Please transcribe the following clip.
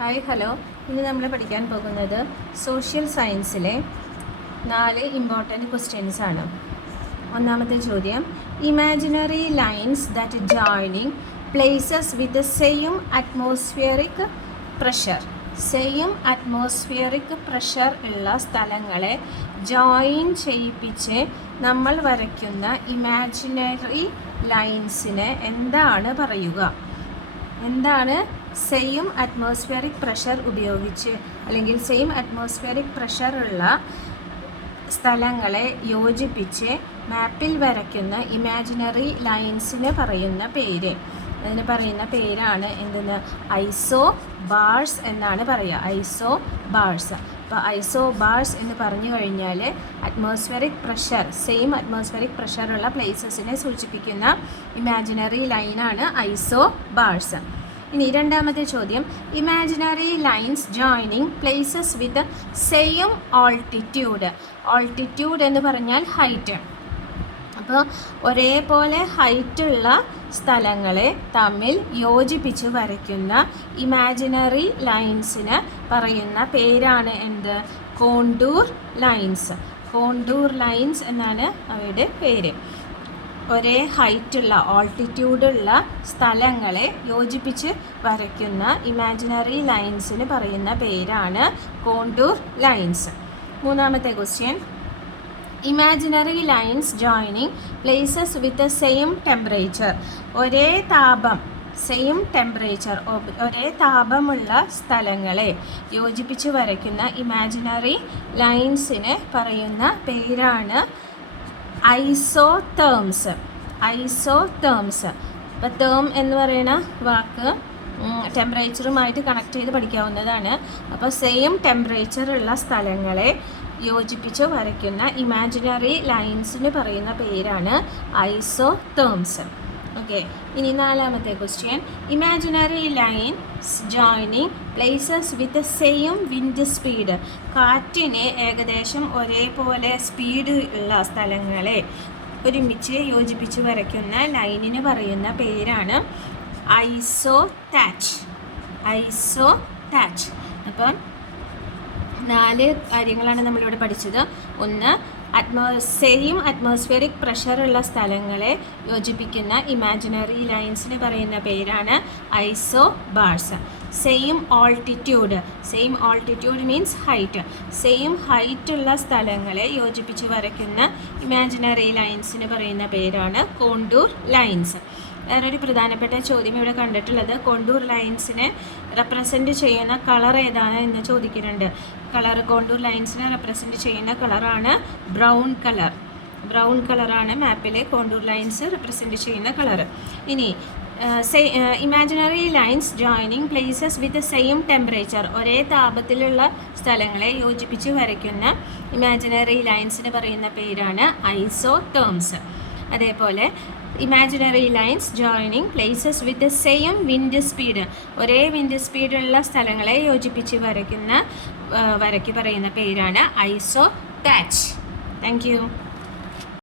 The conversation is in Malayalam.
ഹായ് ഹലോ, ഇന്ന് നമ്മൾ പഠിക്കാൻ പോകുന്നത് സോഷ്യൽ സയൻസിലെ 4 ഇമ്പോർട്ടൻറ്റ് ക്വസ്റ്റ്യൻസ് ആണ്. ഒന്നാമത്തെ ചോദ്യം, imaginary lines that joining places with same atmospheric pressure. Same atmospheric pressure ഉള്ള സ്ഥലങ്ങളെ ജോയിൻ ചെയ്യിപ്പിച്ച് നമ്മൾ വരയ്ക്കുന്ന ഇമാജിനറി ലൈൻസിനെ എന്താണ് പറയുക? എന്താണ് സെയിം അറ്റ്മോസ്ഫിയറിക് പ്രഷർ ഉപയോഗിച്ച് അല്ലെങ്കിൽ സെയിം അറ്റ്മോസ്ഫിയറിക് പ്രഷർ ഉള്ള സ്ഥലങ്ങളെ യോജിപ്പിച്ച് മാപ്പിൽ വരയ്ക്കുന്ന ഇമാജിനറി ലൈൻസിന് പറയുന്ന പേര്. അതിന് പറയുന്ന പേരാണ് എന്തെന്ന്? ഐസോ ബാർസ് എന്നാണ് പറയുക. ഐസോ ബാർസ്. അപ്പോൾ ഐസോ ബാർസ് എന്ന് പറഞ്ഞു കഴിഞ്ഞാൽ അറ്റ്മോസ്ഫിയറിക് പ്രഷർ, സെയിം അറ്റ്മോസ്ഫിയറിക് പ്രഷറുള്ള പ്ലേസസിനെ സൂചിപ്പിക്കുന്ന ഇമാജിനറി ലൈനാണ് ഐസോ ബാർസ്. ഇനി രണ്ടാമത്തെ ചോദ്യം, imaginary lines joining places with same altitude. Altitude എന്ന് പറഞ്ഞാൽ ഹൈറ്റ്. അപ്പോൾ ഒരേപോലെ ഹൈറ്റുള്ള സ്ഥലങ്ങളെ തമ്മിൽ യോജിപ്പിച്ച് വരയ്ക്കുന്ന ഇമാജിനറി ലൈൻസിന് പറയുന്ന പേരാണ് എന്ത്? Contour lines. കോണ്ടൂർ ലൈൻസ് എന്നാണ് അവയുടെ പേര്. ഒരേ ഹൈറ്റുള്ള ഓൾട്ടിറ്റ്യൂഡുള്ള സ്ഥലങ്ങളെ യോജിപ്പിച്ച് വരയ്ക്കുന്ന ഇമാജിനറി ലൈൻസിന് പറയുന്ന പേരാണ് കോണ്ടൂർ ലൈൻസ്. മൂന്നാമത്തെ question, imaginary lines joining places with same temperature. ഒരേ താപം, സെയിം ടെമ്പറേച്ചർ, ഒരേ താപമുള്ള സ്ഥലങ്ങളെ യോജിപ്പിച്ച് വരയ്ക്കുന്ന ഇമാജിനറി ലൈൻസിന് പറയുന്ന പേരാണ് ഐസോതേംസ്. ഐസോതേംസ്. അപ്പോൾ തേം എന്ന് പറയുന്ന വാക്ക് ടെമ്പറേച്ചറുമായിട്ട് കണക്ട് ചെയ്ത് പഠിക്കാവുന്നതാണ്. അപ്പോൾ സെയിം ടെമ്പറേച്ചർ ഉള്ള സ്ഥലങ്ങളെ യോജിപ്പിച്ച് വരയ്ക്കുന്ന ഇമാജിനറി ലൈൻസിന് പറയുന്ന പേരാണ് ഐസോതേംസ്. ഓക്കെ, ഇനി നാലാമത്തെ question, imaginary lines joining places with same wind speed. കാറ്റിന് ഏകദേശം ഒരേപോലെ സ്പീഡ് ഉള്ള സ്ഥലങ്ങളെ ഒരുമിച്ച് യോജിപ്പിച്ച് വരയ്ക്കുന്ന ലൈനിന് പറയുന്ന പേരാണ് ഐസോതാച്ച്. ഐസോതാച്ച്. അപ്പം 4 കാര്യങ്ങളാണ് നമ്മളിവിടെ പഠിച്ചത്. ഒന്ന്, സെയിം അറ്റ്മോസ്ഫിയറിക് പ്രഷറുള്ള സ്ഥലങ്ങളെ യോജിപ്പിക്കുന്ന ഇമാജിനറി ലൈൻസിന് പറയുന്ന പേരാണ് isobars. Same altitude. Same altitude means height. Same ഹൈറ്റുള്ള സ്ഥലങ്ങളെ യോജിപ്പിച്ച് വരയ്ക്കുന്ന ഇമാജിനറി ലൈൻസിന് പറയുന്ന പേരാണ് കോണ്ടൂർ ലൈൻസ്. വേറൊരു പ്രധാനപ്പെട്ട ചോദ്യം ഇവിടെ കണ്ടിട്ടുള്ളത്, കോണ്ടൂർ ലൈൻസിനെ റെപ്രസെൻറ്റ് ചെയ്യുന്ന കളർ ഏതാണ് എന്ന് ചോദിക്കുന്നുണ്ട്. കോണ്ടൂർ ലൈൻസിനെ റെപ്രസെൻറ്റ് ചെയ്യുന്ന കളറാണ് ബ്രൗൺ കളർ. ബ്രൗൺ കളറാണ് മാപ്പിലെ കോണ്ടൂർ ലൈൻസ് റെപ്രസെൻറ്റ് ചെയ്യുന്ന കളർ. ഇനി imaginary lines joining places with same temperature. ഒരേ താപത്തിലുള്ള സ്ഥലങ്ങളെ യോജിപ്പിച്ച് വരയ്ക്കുന്ന ഇമാജിനറി ലൈൻസിന് പറയുന്ന പേരാണ് ഐസോതേംസ്. അതേപോലെ imaginary lines joining places with same wind speed. ഒരേ വിൻഡ് സ്പീഡുള്ള സ്ഥലങ്ങളെ യോജിപ്പിച്ച് വരയ്ക്കുന്ന പറയുന്ന പേരാണ് ഐസോതാച്ച്. Thank you.